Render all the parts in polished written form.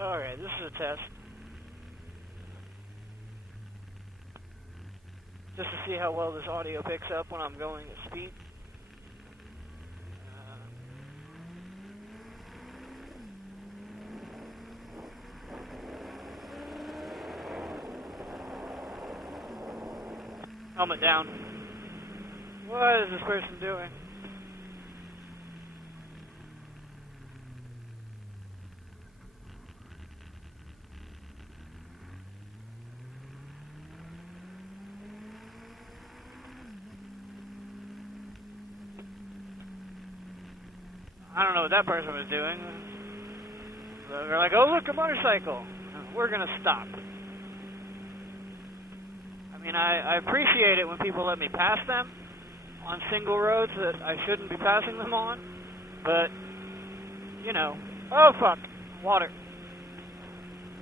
Alright, this is a test. Just to see how well this audio picks up when I'm going at speed. Helmet down. What is this person doing? I don't know what that person was doing. So they're like, oh look, a motorcycle. We're gonna stop. I mean, I appreciate it when people let me pass them on single roads that I shouldn't be passing them on, but, you know, oh fuck, water.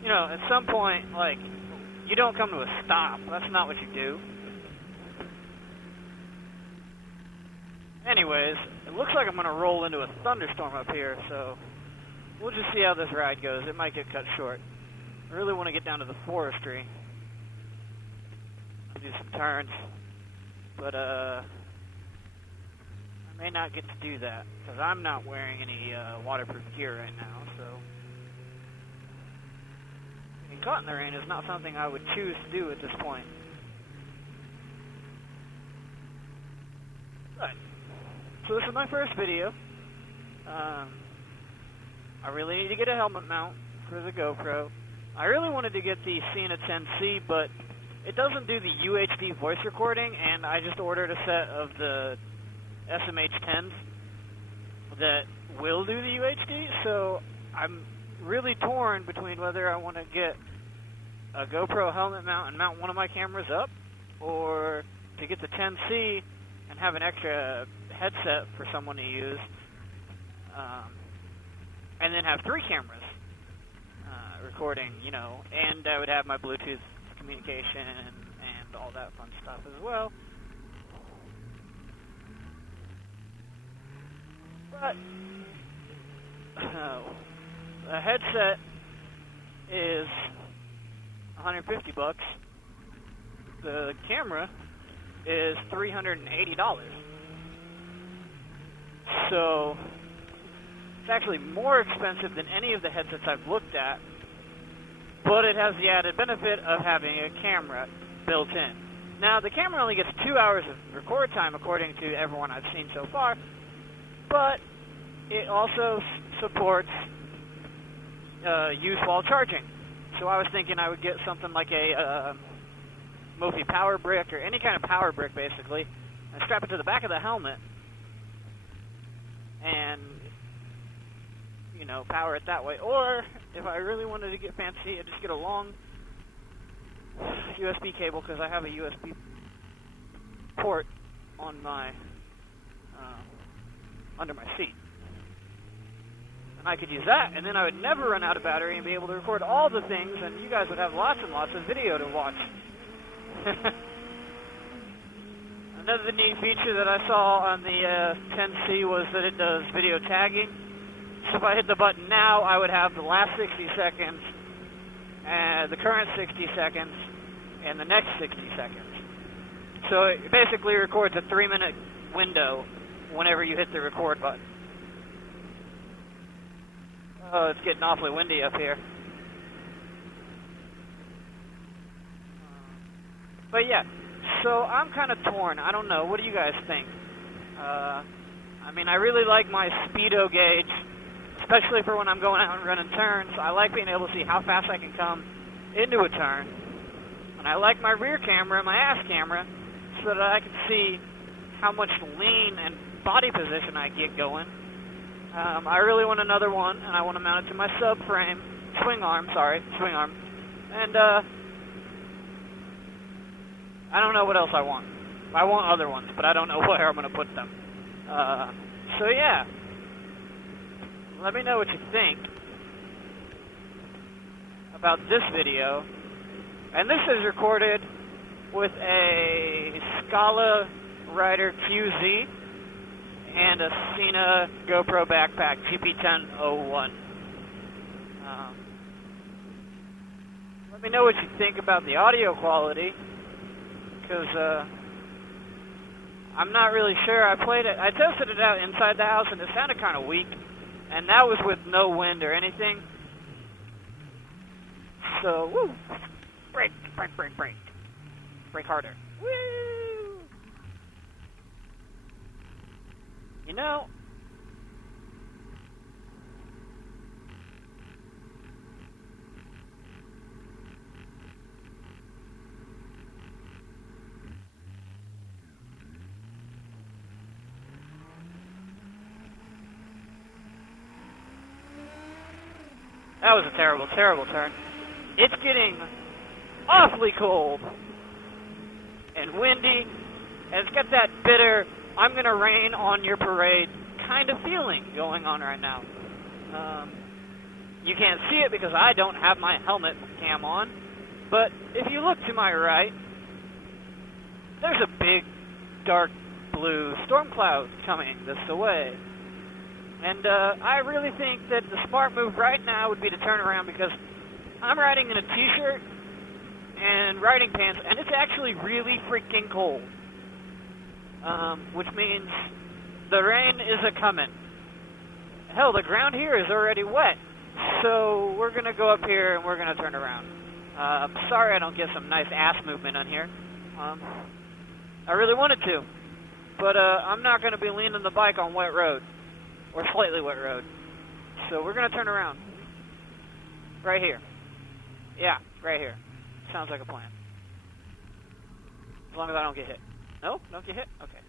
You know, at some point, like, you don't come to a stop. That's not what you do. Anyways, it looks like I'm going to roll into a thunderstorm up here, so we'll just see how this ride goes. It might get cut short. I really want to get down to the forestry. Do some turns, but I may not get to do that because I'm not wearing any waterproof gear right now, so getting caught in the rain is not something I would choose to do at this point. But, so this is my first video. I really need to get a helmet mount for the GoPro. I really wanted to get the Sena 10C, but it doesn't do the UHD voice recording, and I just ordered a set of the SMH10s that will do the UHD, so I'm really torn between whether I want to get a GoPro helmet mount and mount one of my cameras up, or to get the 10C and have an extra headset for someone to use, and then have 3 cameras recording, you know, and I would have my Bluetooth communication and all that fun stuff as well. But a headset is $150. The camera is $380. So it's actually more expensive than any of the headsets I've looked at. But it has the added benefit of having a camera built in. Now, the camera only gets 2 hours of record time, according to everyone I've seen so far, but it also supports use while charging. So I was thinking I would get something like a Mophie power brick, or any kind of power brick, basically, and strap it to the back of the helmet, and, you know, power it that way. Or, if I really wanted to get fancy, I'd just get a long USB cable, because I have a USB port on my, under my seat. And I could use that, and then I would never run out of battery and be able to record all the things, and you guys would have lots and lots of video to watch. Another neat feature that I saw on the 10C was that it does video tagging. So if I hit the button now, I would have the last 60 seconds, the current 60 seconds, and the next 60 seconds. So it basically records a 3-minute window whenever you hit the record button. Oh, it's getting awfully windy up here. But yeah, so I'm kind of torn. I don't know. What do you guys think? I mean, I really like my speedo gauge, especially for when I'm going out and running turns. I like being able to see how fast I can come into a turn. And I like my rear camera and my ass camera so that I can see how much lean and body position I get going. I really want another one, and I want to mount it to my subframe, swing arm. And I don't know what else I want. I want other ones, but I don't know where I'm going to put them. So yeah, let me know what you think about this video. And this is recorded with a Scala Rider QZ and a Sena GoPro backpack GP10 01. Let me know what you think about the audio quality, because I'm not really sure. I tested it out inside the house, and it sounded kind of weak, and that was with no wind or anything. So, woo! Brake, brake, brake, brake. Brake harder. Woo! You know, that was a terrible, terrible turn. It's getting awfully cold and windy, and it's got that bitter, I'm going to rain on your parade kind of feeling going on right now. You can't see it because I don't have my helmet cam on, but if you look to my right, there's a big, dark blue storm cloud coming this way. And I really think that the smart move right now would be to turn around, because I'm riding in a t-shirt and riding pants, and it's actually really freaking cold. Which means the rain is a-coming. Hell, the ground here is already wet. So we're going to go up here and we're going to turn around. I'm sorry I don't get some nice ass movement on here. I really wanted to. But I'm not going to be leaning the bike on wet road. Or slightly wet road. So we're going to turn around. Right here. Yeah, right here. Sounds like a plan. As long as I don't get hit. No? Don't get hit? Okay.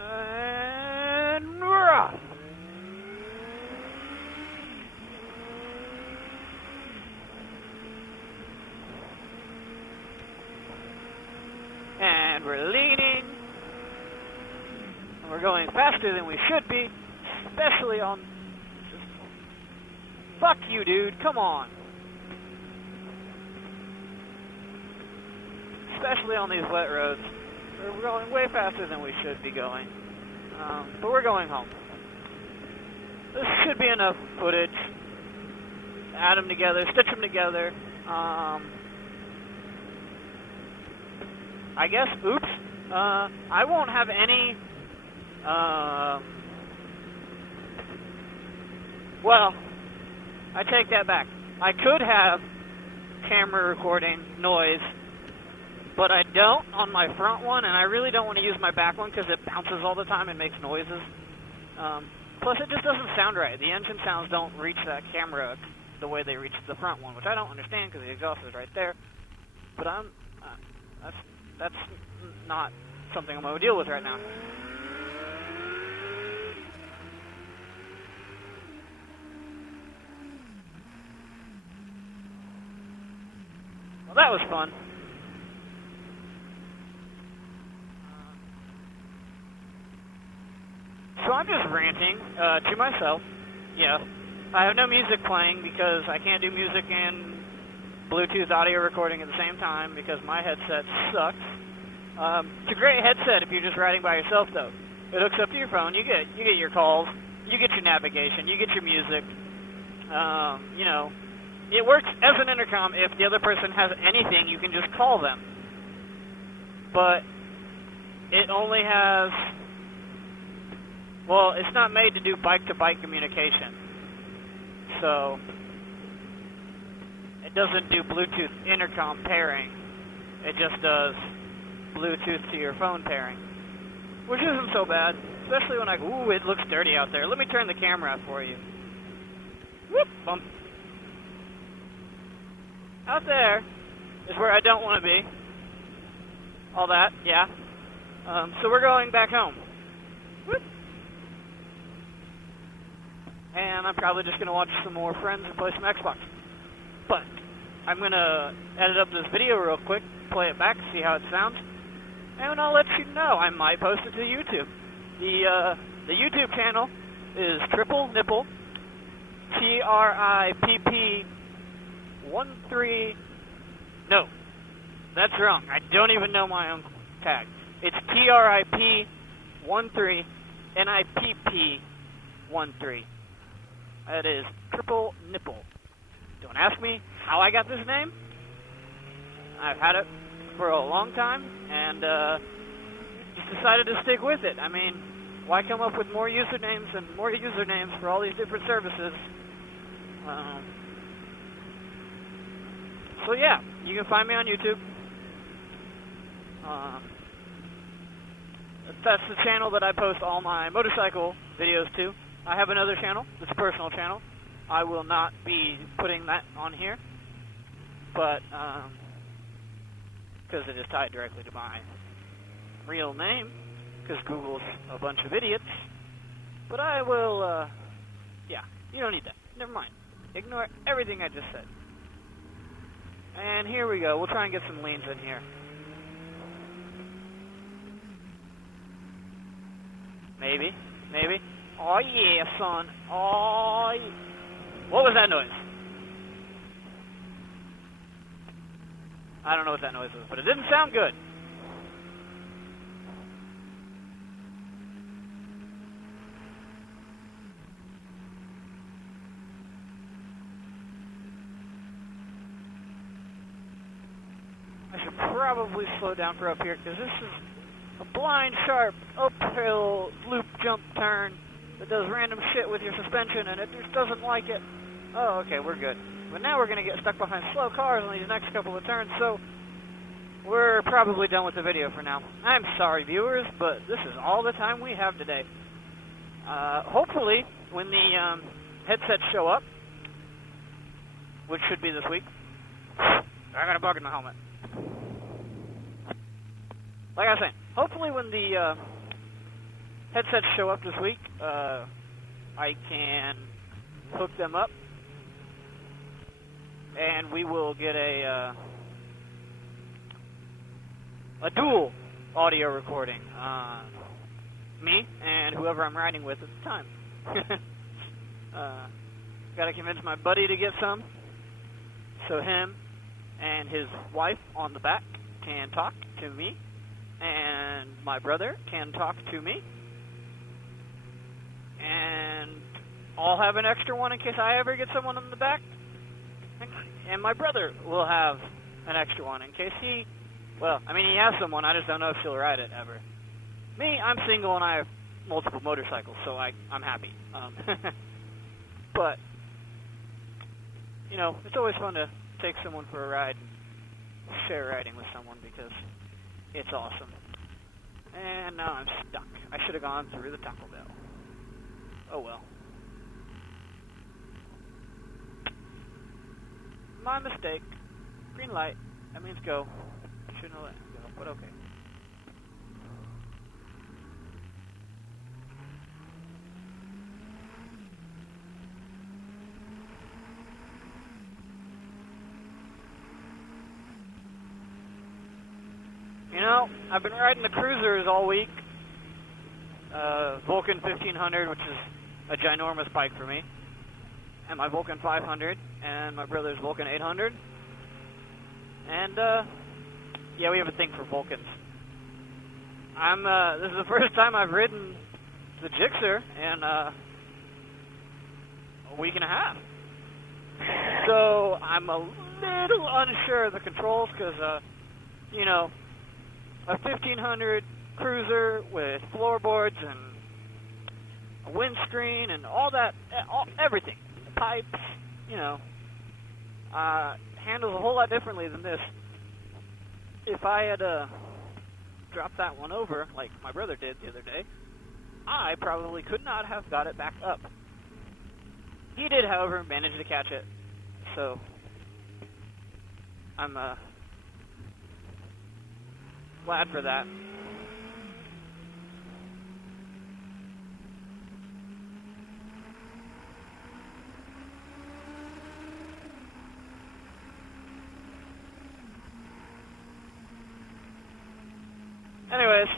And we're off. And we're leaning. And we're going faster than we should be, especially on... Fuck you, dude. Come on. Especially on these wet roads. We're going way faster than we should be going. But we're going home. This should be enough footage. Add them together, stitch them together. I guess, oops. I won't have any... well, I take that back. I could have camera recording noise, but I don't on my front one, and I really don't want to use my back one because it bounces all the time and makes noises. Plus, it just doesn't sound right. The engine sounds don't reach that camera the way they reach the front one, which I don't understand because the exhaust is right there. But that's not something I'm going to deal with right now. Well, that was fun. So I'm just ranting to myself. Yeah, I have no music playing because I can't do music and Bluetooth audio recording at the same time because my headset sucks. It's a great headset if you're just riding by yourself, though. It hooks up to your phone. You get your calls. You get your navigation. You get your music. You know, it works as an intercom. If the other person has anything, you can just call them. But it only has... Well, it's not made to do bike-to-bike communication. So, it doesn't do Bluetooth intercom pairing. It just does Bluetooth to your phone pairing. Which isn't so bad, especially when ooh, it looks dirty out there. Let me turn the camera up for you. Whoop, bump. Out there is where I don't want to be. All that, yeah. So we're going back home. Whoop. And I'm probably just going to watch some more Friends and play some Xbox. But I'm going to edit up this video real quick, play it back, see how it sounds, and I'll let you know. I might post it to YouTube. The YouTube channel is Triple Nipple, TRIPP13... No, that's wrong. I don't even know my own tag. It's TRIP13 NIPP13. It is Triple Nipple. Don't ask me how I got this name. I've had it for a long time, and just decided to stick with it. I mean, why come up with more usernames and more usernames for all these different services? So yeah, you can find me on YouTube. That's the channel that I post all my motorcycle videos to. I have another channel, it's a personal channel. I will not be putting that on here, but because it is tied directly to my real name, because Google's a bunch of idiots. But I will, yeah, you don't need that. Never mind. Ignore everything I just said. And here we go. We'll try and get some leans in here. Maybe. Maybe. Oh, yeah, son. Oh, yeah. What was that noise? I don't know what that noise was, but it didn't sound good. I should probably slow down for up here, because this is a blind, sharp, uphill loop jump turn that does random shit with your suspension, and it just doesn't like it. Oh, okay, we're good. But now we're going to get stuck behind slow cars on these next couple of turns, so we're probably done with the video for now. I'm sorry, viewers, but this is all the time we have today. Hopefully, when the headsets show up, which should be this week. I got a bug in my helmet. Like I was saying, hopefully when the headsets show up this week, I can hook them up, and we will get a dual audio recording. Me and whoever I'm riding with at the time. Gotta convince my buddy to get some, so him and his wife on the back can talk to me, and my brother can talk to me, and I'll have an extra one in case I ever get someone in the back, and my brother will have an extra one in case he, well, I mean, he has someone, I just don't know if she'll ride it ever. Me, I'm single and I have multiple motorcycles, so I'm happy. But, you know, it's always fun to take someone for a ride and share riding with someone because it's awesome. And now I'm stuck. I should have gone through the Taco Bell. Oh well. My mistake. Green light. That means go. Shouldn't have let him go, but okay. You know, I've been riding the cruisers all week. Vulcan 1500, which is a ginormous bike for me, and my Vulcan 500, and my brother's Vulcan 800. And, yeah, we have a thing for Vulcans. This is the first time I've ridden the Gixxer in, a week and a half. So, I'm a little unsure of the controls, because, you know, a 1500 cruiser with floorboards and a windscreen and all that, everything, the pipes, you know, handles a whole lot differently than this. If I had dropped that one over, like my brother did the other day, I probably could not have got it back up. He did, however, manage to catch it, so I'm glad for that. Anyways,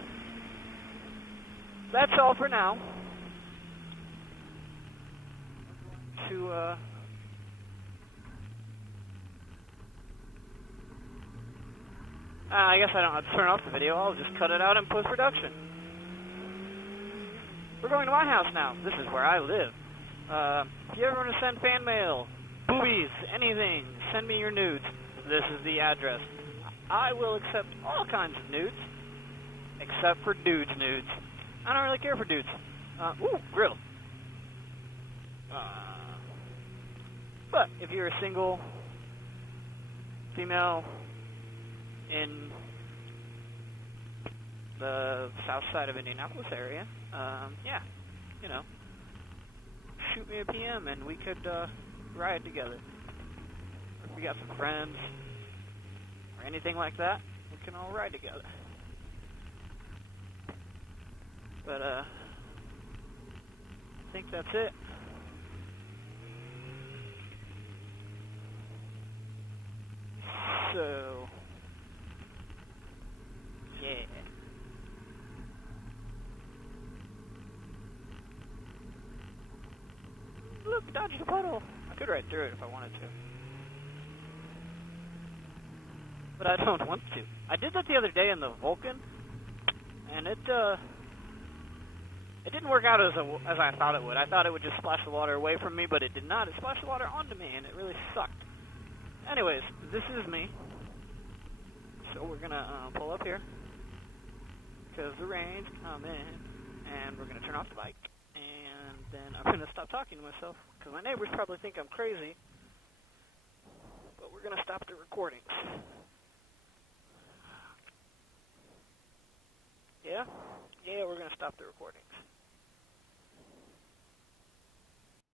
that's all for now. I guess I don't have to turn off the video. I'll just cut it out in post-production. We're going to my house now. This is where I live. If you ever want to send fan mail, boobies, anything, send me your nudes. This is the address. I will accept all kinds of nudes, except for dudes' nudes. I don't really care for dudes. Ooh, grill. But if you're a single female in the south side of Indianapolis area, yeah, you know, shoot me a PM and we could ride together. Or if we got some friends or anything like that, we can all ride together. But I think that's it. So, yeah. Look, dodged a puddle. I could ride through it if I wanted to. But I don't want to. I did that the other day in the Vulcan, and it didn't work out as I thought it would. I thought it would just splash the water away from me, but it did not. It splashed the water onto me, and it really sucked. Anyways, this is me. So we're gonna pull up here, because the rain's coming, and we're gonna turn off the bike, and then I'm gonna stop talking to myself, because my neighbors probably think I'm crazy, but we're gonna stop the recordings. Yeah, we're gonna stop the recordings.